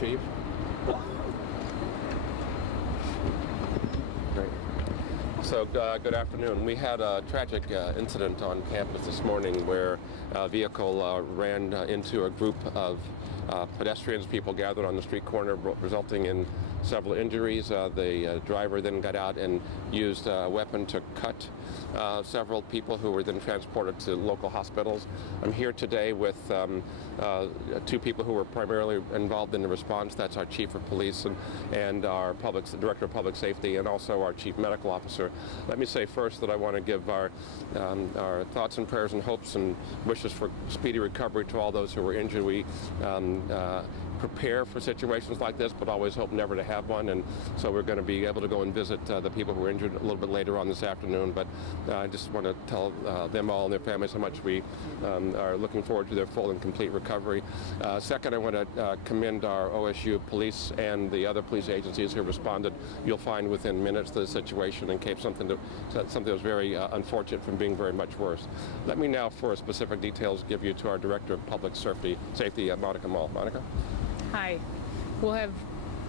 Chief. Great. So good afternoon. We had a tragic incident on campus this morning where a vehicle ran into a group of pedestrians, people gathered on the street corner, resulting in several injuries. The driver then got out and used a weapon to cut several people who were then transported to local hospitals. I'm here today with two people who were primarily involved in the response. That's our Chief of Police and our Director of Public Safety, and also our Chief Medical Officer. Let me say first that I want to give our thoughts and prayers and hopes and wishes for speedy recovery to all those who were injured. We prepare for situations like this, but always hope never to have one. And so we're going to be able to go and visit the people who were injured a little bit later on this afternoon. But I just want to tell them all and their families how much we are looking forward to their full and complete recovery. Second, I want to commend our OSU police and the other police agencies who responded. You'll find within minutes to the situation and kept something that was very unfortunate from being very much worse. Let me now, for specific details, give you to our Director of Public Safety, Monica Mall. Monica? Hi. We'll have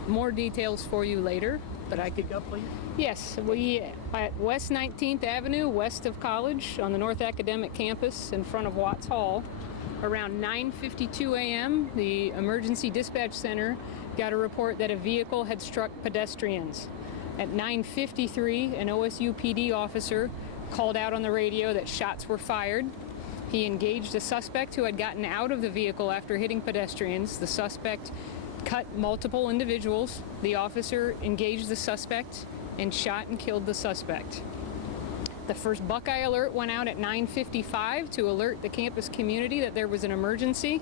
more details for you later, but I could... Up, please. Yes, we at West 19th Avenue, west of College, on the North Academic Campus in front of Watts Hall. Around 9:52 a.m., the Emergency Dispatch Center got a report that a vehicle had struck pedestrians. At 9:53, an OSU PD officer called out on the radio that shots were fired. He engaged a suspect who had gotten out of the vehicle after hitting pedestrians. The suspect cut multiple individuals. The officer engaged the suspect and shot and killed the suspect. The first Buckeye alert went out at 9:55 to alert the campus community that there was an emergency.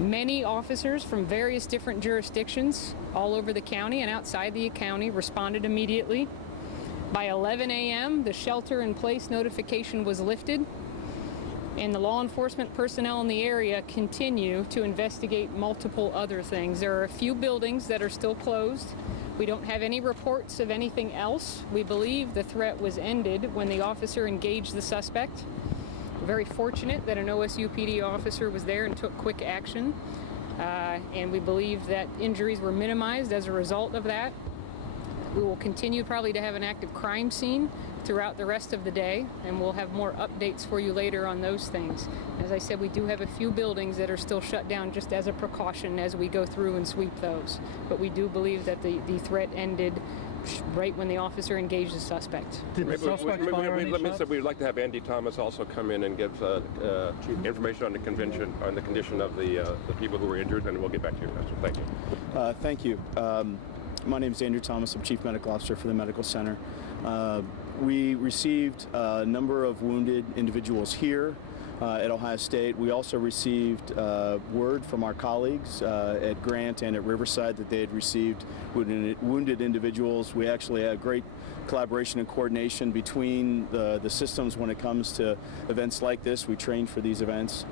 Many officers from various different jurisdictions all over the county and outside the county responded immediately. By 11 a.m., the shelter-in-place notification was lifted, and the law enforcement personnel in the area continue to investigate multiple other things. There are a few buildings that are still closed. We don't have any reports of anything else. We believe the threat was ended when the officer engaged the suspect. Very fortunate that an OSU PD officer was there and took quick action, and we believe that injuries were minimized as a result of that. We will continue probably to have an active crime scene throughout the rest of the day, and we'll have more updates for you later on those things. As I said, we do have a few buildings that are still shut down just as a precaution as we go through and sweep those. But we do believe that the threat ended right when the officer engaged the suspect. Did the suspect fire any shots? We'd like to have Andy Thomas also come in and give information on the condition of the people who were injured, and we'll get back to you, Pastor. Thank you. Thank you. My name is Andrew Thomas. I'm Chief Medical Officer for the Medical Center. We received a number of wounded individuals here at Ohio State. We also received word from our colleagues at Grant and at Riverside that they had received wounded individuals. We actually had great collaboration and coordination between the systems when it comes to events like this. We trained for these events.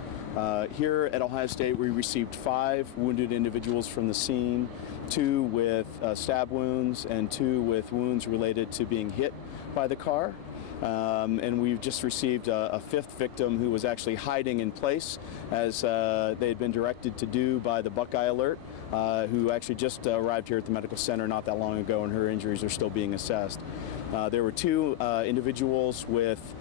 Here at Ohio State, we received 5 wounded individuals from the scene, 2 with stab wounds and 2 with wounds related to being hit by the car. And we've just received a 5th victim who was actually hiding in place, as they had been directed to do by the Buckeye Alert, who actually just arrived here at the medical center not that long ago, and her injuries are still being assessed. There were 2 individuals with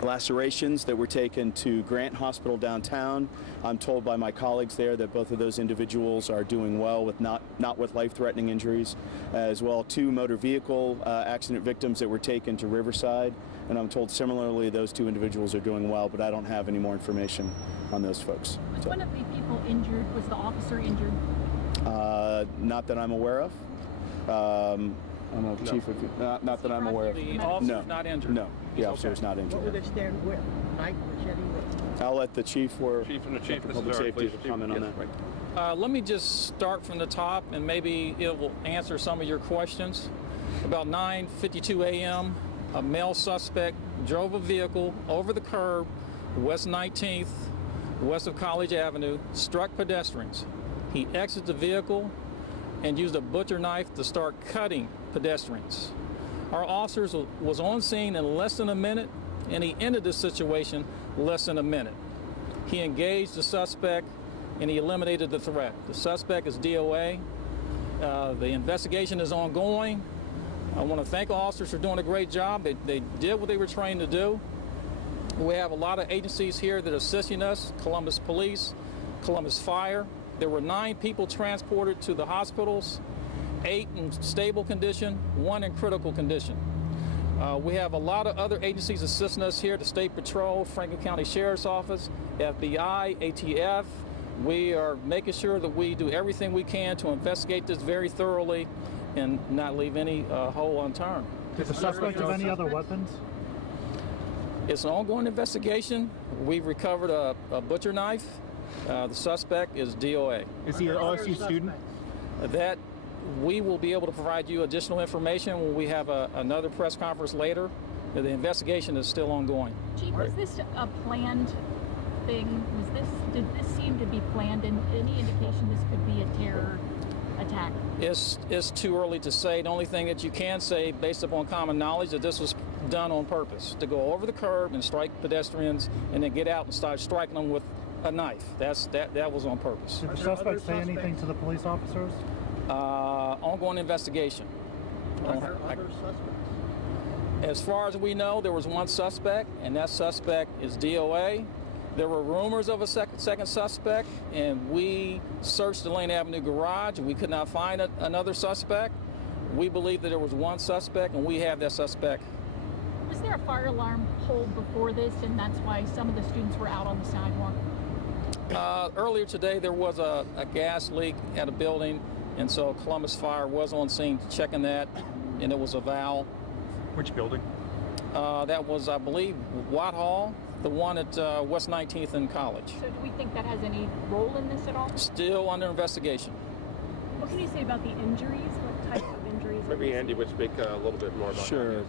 lacerations that were taken to Grant Hospital downtown. I'm told by my colleagues there that both of those individuals are doing well, with not with life-threatening injuries. As well, 2 motor vehicle accident victims that were taken to Riverside, and I'm told similarly those 2 individuals are doing well, but I don't have any more information on those folks. Was one of the people injured? Was the officer injured? Not that I'm aware of. I'm a chief of, not that I'm aware of. The officer's not injured? No, the officer is not What injured. were they staring with? Knife, machete, with? I'll let the chief or Chief and the Chief, this public is our safety police comment on chief. that. Yes, Let me just start from the top, and maybe it will answer some of your questions. About 9:52 a.m., a male suspect drove a vehicle over the curb, West 19th, west of College Avenue, struck pedestrians. He exited the vehicle and used a butcher knife to start cutting pedestrians. Our officers was on scene in less than a minute, and he ended the situation less than a minute. He engaged the suspect and he eliminated the threat. The suspect is DOA. The investigation is ongoing. I want to thank officers for doing a great job. They did what they were trained to do. We have a lot of agencies here that are assisting us: Columbus Police, Columbus Fire. There were 9 people transported to the hospitals, 8 in stable condition, 1 in critical condition. We have a lot of other agencies assisting us here: the State Patrol, Franklin County Sheriff's Office, FBI, ATF. We are making sure that we do everything we can to investigate this very thoroughly and not leave any hole unturned. Did the suspect have any other weapons? It's an ongoing investigation. We've recovered a butcher knife. The suspect is DOA. Is he an OSU student? That we will be able to provide you additional information when we have another press conference later. The investigation is still ongoing. Chief, was this a planned thing? Did this seem to be planned, and any indication this could be a terror attack? It's too early to say. The only thing that you can say, based upon common knowledge, that this was done on purpose, to go over the curb and strike pedestrians and then get out and start striking them with a knife. That was on purpose. Did the suspect say anything to the police officers? Ongoing investigation. Are there other suspects? As far as we know, there was 1 suspect, and that suspect is DOA. There were rumors of a second suspect, and we searched the Lane Avenue garage, and we could not find another suspect. We believe that there was 1 suspect, and we have that suspect. Was there a fire alarm pulled before this, and that's why some of the students were out on the sidewalk? Earlier today, there was a gas leak at a building, and so Columbus Fire was on scene checking that, and it was a valve. Which building? That was, I believe, Whitehall, the one at West 19th and College. So do we think that has any role in this at all? Still under investigation. What can you say about the injuries? What type of injuries? Maybe Andy would speak a little bit more about Sure.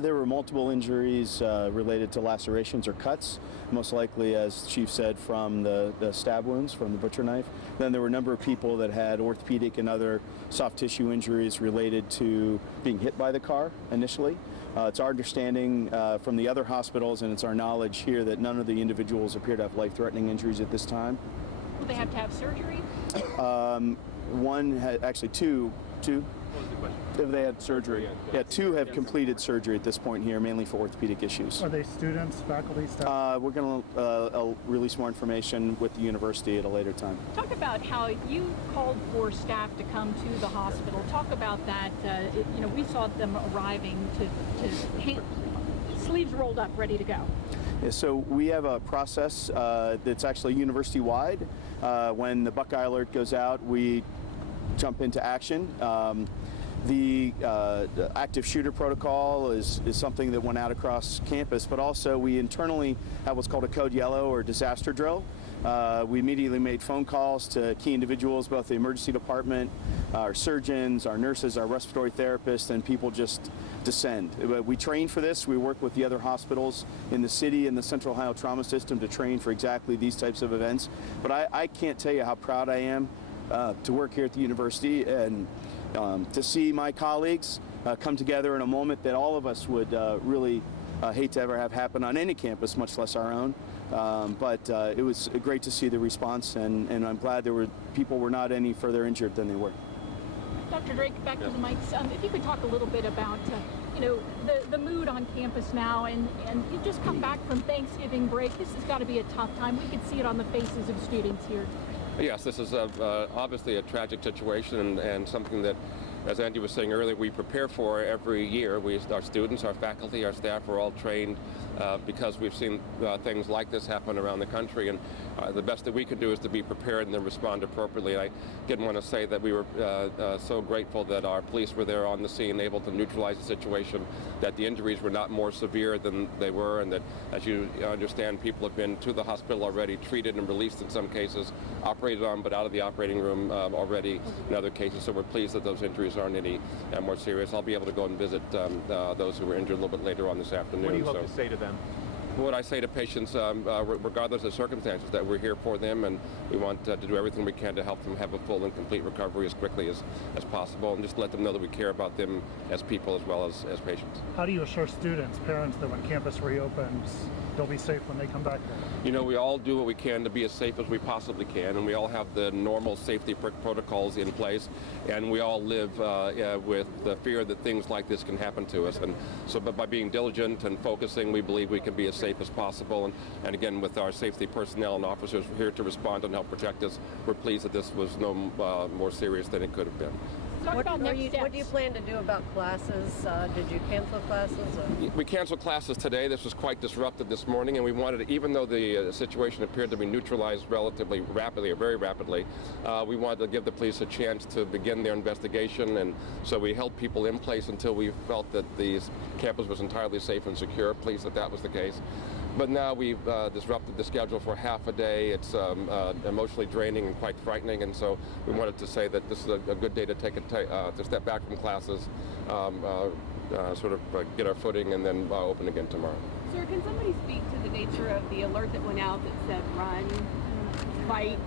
There were multiple injuries related to lacerations or cuts, most likely, as Chief said, from the stab wounds from the butcher knife. Then there were a number of people that had orthopedic and other soft tissue injuries related to being hit by the car initially. It's our understanding from the other hospitals, and it's our knowledge here, that none of the individuals appear to have life-threatening injuries at this time. Will they have to have surgery? One had, actually two. What was the question? If they had surgery. Yeah, 2 have completed surgery at this point here, mainly for orthopedic issues. Are they students, faculty, staff? We're going to release more information with the university at a later time. Talk about how you called for staff to come to the hospital. Talk about that. We saw them arriving to sleeves rolled up, ready to go. Yeah, so we have a process that's actually university-wide. When the Buckeye Alert goes out, we jump into action. The active shooter protocol is something that went out across campus, but also we internally have what's called a code yellow or disaster drill. We immediately made phone calls to key individuals, both the emergency department, our surgeons, our nurses, our respiratory therapists, and people just descend. We train for this. We work with the other hospitals in the city and the Central Ohio Trauma System to train for exactly these types of events. But I can't tell you how proud I am to work here at the university and to see my colleagues come together in a moment that all of us would really hate to ever have happen on any campus, much less our own. But it was great to see the response, and I'm glad people were not any further injured than they were. Dr. Drake, back to the mics. If you could talk a little bit about the mood on campus now, and you just come back from Thanksgiving break. This has got to be a tough time. We could see it on the faces of students here. Yes, this is obviously a tragic situation and something that, as Andy was saying earlier, we prepare for every year. Our students, our faculty, our staff are all trained because we've seen things like this happen around the country, and the best that we can do is to be prepared and then respond appropriately. I did want to say that we were so grateful that our police were there on the scene, able to neutralize the situation, that the injuries were not more severe than they were, and that, as you understand, people have been to the hospital already, treated and released in some cases, operated on but out of the operating room already in other cases. So we're pleased that those injuries aren't any more serious. I'll be able to go and visit those who were injured a little bit later on this afternoon. What do you hope to say to them? What I say to patients, regardless of circumstances, that we're here for them, and we want to do everything we can to help them have a full and complete recovery as quickly as possible, and just let them know that we care about them as people as well as patients. How do you assure students, parents, that when campus reopens, they'll be safe when they come back there? You know, we all do what we can to be as safe as we possibly can, and we all have the normal safety protocols in place, and we all live with the fear that things like this can happen to us. And so, but by being diligent and focusing, we believe we can be as safe as possible. And again, with our safety personnel and officers here to respond and help protect us, we're pleased that this was no more serious than it could have been. Talk about next steps. What do you plan to do about classes? Did you cancel classes? Or? We canceled classes today. This was quite disruptive this morning, and we wanted to, even though the situation appeared to be neutralized relatively rapidly, or very rapidly, we wanted to give the police a chance to begin their investigation, and so we held people in place until we felt that the campus was entirely safe and secure, pleased that that was the case. But now we've disrupted the schedule for half a day. It's emotionally draining and quite frightening, and so we wanted to say that this is a good day to to step back from classes, sort of get our footing, and then open again tomorrow. Sir, can somebody speak to the nature of the alert that went out that said run, fight,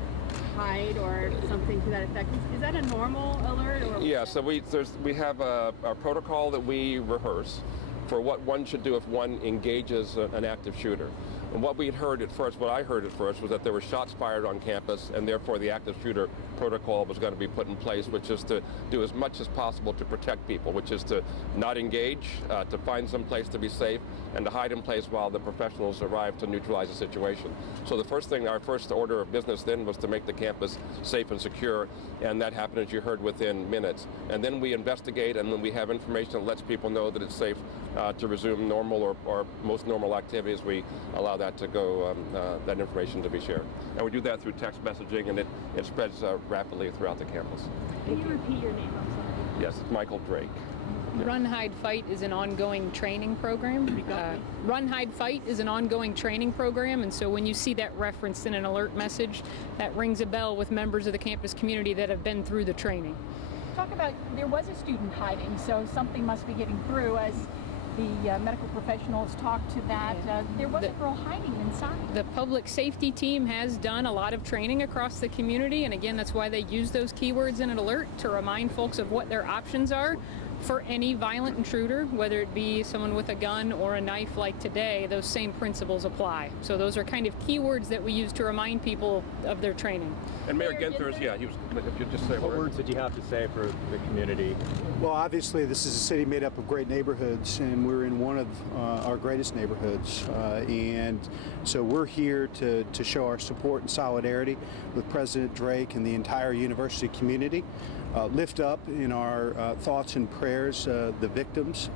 hide, or something to that effect? Is that a normal alert? Or yeah, so we have a protocol that we rehearse for what one should do if one engages an active shooter. And what I heard at first was that there were shots fired on campus, and therefore the active shooter protocol was going to be put in place, which is to do as much as possible to protect people, which is to not engage, to find some place to be safe, and to hide in place while the professionals arrive to neutralize the situation. So the first thing, our first order of business then was to make the campus safe and secure, and that happened, as you heard, within minutes. And then we investigate, and when we have information that lets people know that it's safe to resume normal or most normal activities, we allow that to go, that information to be shared. And we do that through text messaging, and it spreads rapidly throughout the campus. Can you repeat your name? I'm sorry. Yes, it's Michael Drake. Run, Hide, Fight is an ongoing training program. Run, Hide, Fight is an ongoing training program, and so when you see that referenced in an alert message, that rings a bell with members of the campus community that have been through the training. Talk about, there was a student hiding, so something must be getting through as the medical professionals talk to that. There was a girl hiding inside. The public safety team has done a lot of training across the community, and again, that's why they use those keywords in an alert to remind folks of what their options are for any violent intruder, whether it be someone with a gun or a knife like today. Those same principles apply. So those are kind of keywords that we use to remind people of their training. And Mayor Ginther's, yeah, he was, if you just say what words did you have to say for the community? Well, obviously, this is a city made up of great neighborhoods, and we're in one of our greatest neighborhoods. And so we're here to show our support and solidarity with President Drake and the entire university community. Lift up in our thoughts and prayers the victims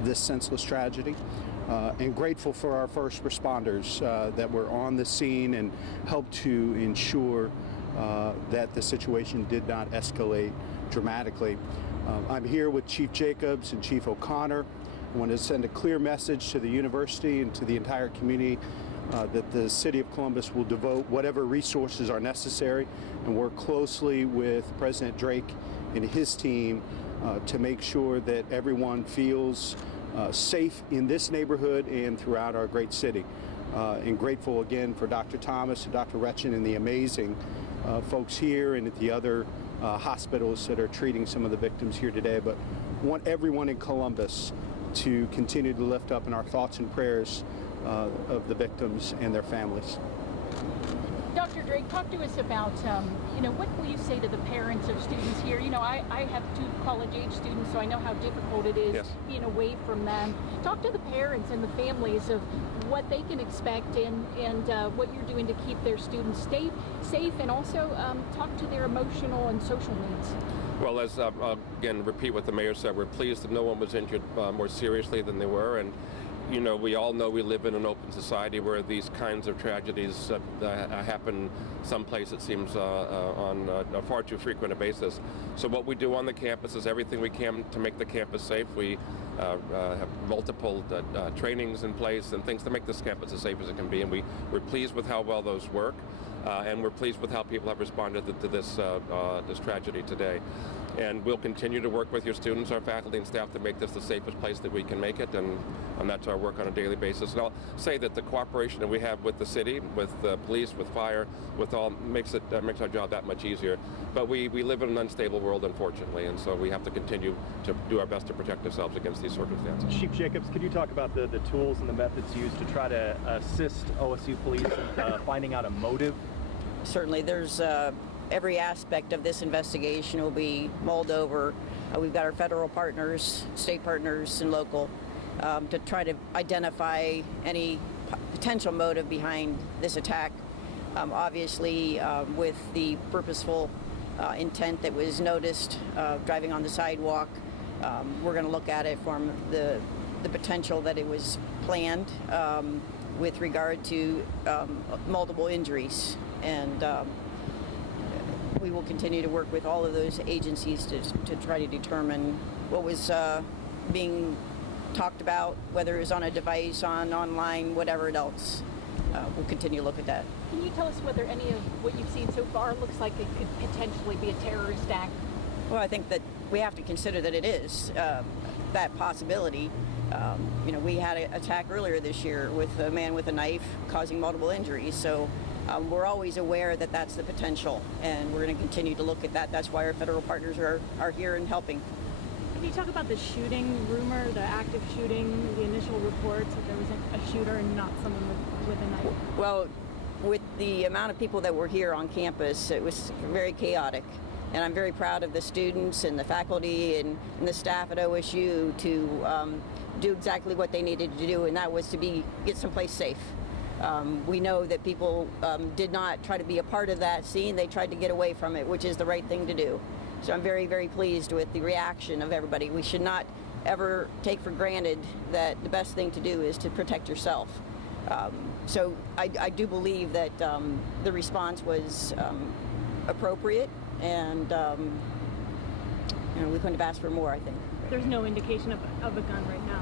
of this senseless tragedy, and grateful for our first responders that were on the scene and helped to ensure that the situation did not escalate dramatically. I'm here with Chief Jacobs and Chief O'Connor. I want to send a clear message to the university and to the entire community that the City of Columbus will devote whatever resources are necessary and work closely with President Drake and his team to make sure that everyone feels safe in this neighborhood and throughout our great city. And grateful again for Dr. Thomas and Dr. Retchen and the amazing folks here and at the other hospitals that are treating some of the victims here today. But want everyone in Columbus to continue to lift up in our thoughts and prayers of the victims and their families. Dr. Drake, talk to us about, what will you say to the parents of students here? I have 2 college-age students, so I know how difficult it is being away from them. Talk to the parents and the families of what they can expect and what you're doing to keep their students safe, and also talk to their emotional and social needs. Well, as I'll again repeat what the mayor said, we're pleased that no one was injured more seriously than they were, and we all know we live in an open society where these kinds of tragedies happen someplace, it seems, on a far too frequent a basis. So what we do on the campus is everything we can to make the campus safe. We have multiple trainings in place and things to make this campus as safe as it can be, and we're pleased with how well those work. and we're pleased with how people have responded to this tragedy today. And we'll continue to work with your students, our faculty and staff, to make this the safest place that we can make it, and that's our work on a daily basis. And I'll say that the cooperation that we have with the city, with the police, with fire, with all, makes our job that much easier. But we live in an unstable world, unfortunately, and so we have to continue to do our best to protect ourselves against these circumstances. Chief Jacobs, could you talk about the tools and the methods used to try to assist OSU police in finding out a motive? Certainly, there's every aspect of this investigation will be mulled over. We've got our federal partners, state partners, and local to try to identify any potential motive behind this attack. Obviously, with the purposeful intent that was noticed driving on the sidewalk, we're going to look at it from the potential that it was planned with regard to multiple injuries. And we will continue to work with all of those agencies to try to determine what was being talked about, whether it was on a device, online, whatever else. We'll continue to look at that. Can you tell us whether any of what you've seen so far looks like it could potentially be a terrorist act? Well, I think that we have to consider that it is that possibility. We had an attack earlier this year with a man with a knife causing multiple injuries. So we're always aware that that's the potential, and we're going to continue to look at that. That's why our federal partners are here and helping. Can you talk about the shooting rumor, the active shooting, the initial reports that there was a shooter and not someone with a knife? Well, with the amount of people that were here on campus, it was very chaotic. And I'm very proud of the students and the faculty and the staff at OSU to do exactly what they needed to do, and that was to get someplace safe. We know that people did not try to be a part of that scene. They tried to get away from it, which is the right thing to do. So I'm very, very pleased with the reaction of everybody. We should not ever take for granted that the best thing to do is to protect yourself. So I do believe that the response was appropriate, and we couldn't have asked for more, I think. There's no indication of a gun right now.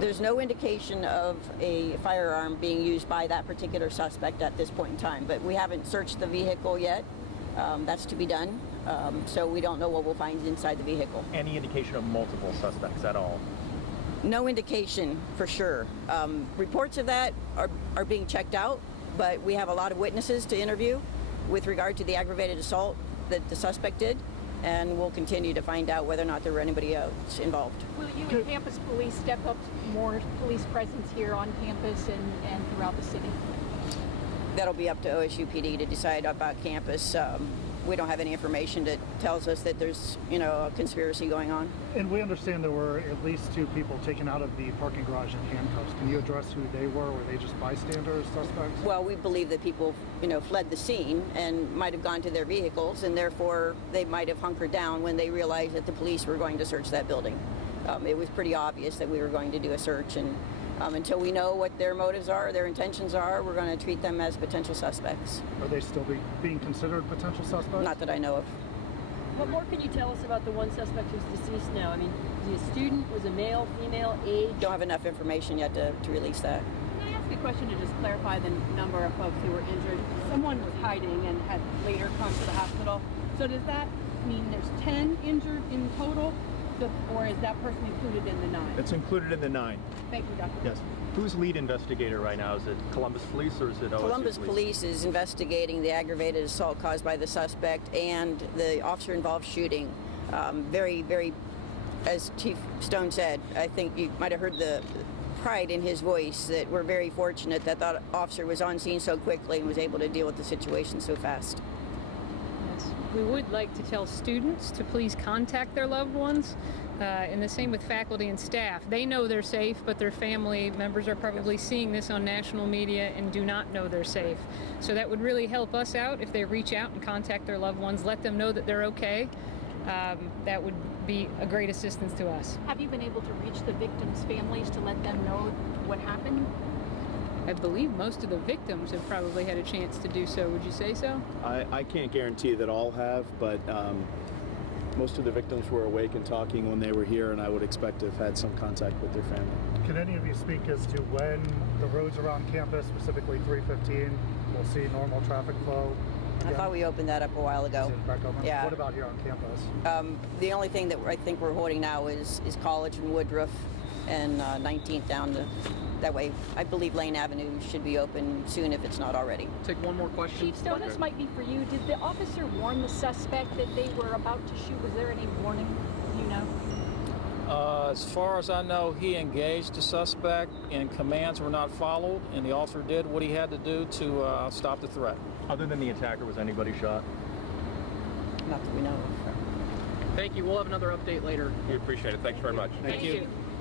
There's no indication of a firearm being used by that particular suspect at this point in time, but we haven't searched the vehicle yet. That's to be done, so we don't know what we'll find inside the vehicle. Any indication of multiple suspects at all? No indication for sure. Reports of that are being checked out, but we have a lot of witnesses to interview with regard to the aggravated assault that the suspect did, and we'll continue to find out whether or not there were anybody else involved. Will you and campus police step up more police presence here on campus and throughout the city? That'll be up to OSU PD to decide about campus. We don't have any information that tells us that there's, a conspiracy going on. And we understand there were at least 2 people taken out of the parking garage in handcuffs. Can you address who they were? Were they just bystanders, suspects? Well, we believe that people, fled the scene and might have gone to their vehicles, and therefore they might have hunkered down when they realized that the police were going to search that building. It was pretty obvious that we were going to do a search, and until we know what their motives are, their intentions are, we're going to treat them as potential suspects. Are they still being considered potential suspects? Not that I know of. What more can you tell us about the one suspect who's deceased now? I mean, was he a student? Was a male, female, age? Don't have enough information yet to release that. Can I ask a question to just clarify the number of folks who were injured? Someone was hiding and had later come to the hospital. So does that mean there's 10 injured in total? Or is that person included in the 9? It's included in the 9. Thank you, Dr. Yes. Who's lead investigator right now? Is it Columbus Police or is it OSU Columbus Police is investigating the aggravated assault caused by the suspect and the officer-involved shooting. Very, very, as Chief Stone said, I think you might have heard the pride in his voice that we're very fortunate that that officer was on scene so quickly and was able to deal with the situation so fast. We would like to tell students to please contact their loved ones, and the same with faculty and staff. They know they're safe, but their family members are probably seeing this on national media and do not know they're safe. So that would really help us out if they reach out and contact their loved ones, let them know that they're okay. That would be a great assistance to us. Have you been able to reach the victims' families to let them know what happened? I believe most of the victims have probably had a chance to do so. Would you say so? I can't guarantee that all have, but most of the victims were awake and talking when they were here, and I would expect to have had some contact with their family. Can any of you speak as to when the roads around campus, specifically 315, we'll see normal traffic flow? I thought we opened that up a while ago. Is it back open? Yeah. What about here on campus? The only thing that I think we're holding now is College and Woodruff and 19th down to, that way, I believe Lane Avenue should be open soon if it's not already. Take one more question. Chief Stone, this might be for you. Did the officer warn the suspect that they were about to shoot? Was there any warning? Do you know? As far as I know, he engaged the suspect and commands were not followed, and the officer did what he had to do to stop the threat. Other than the attacker, was anybody shot? Not that we know of. Thank you. We'll have another update later. We appreciate it. Thanks very much. Thank you.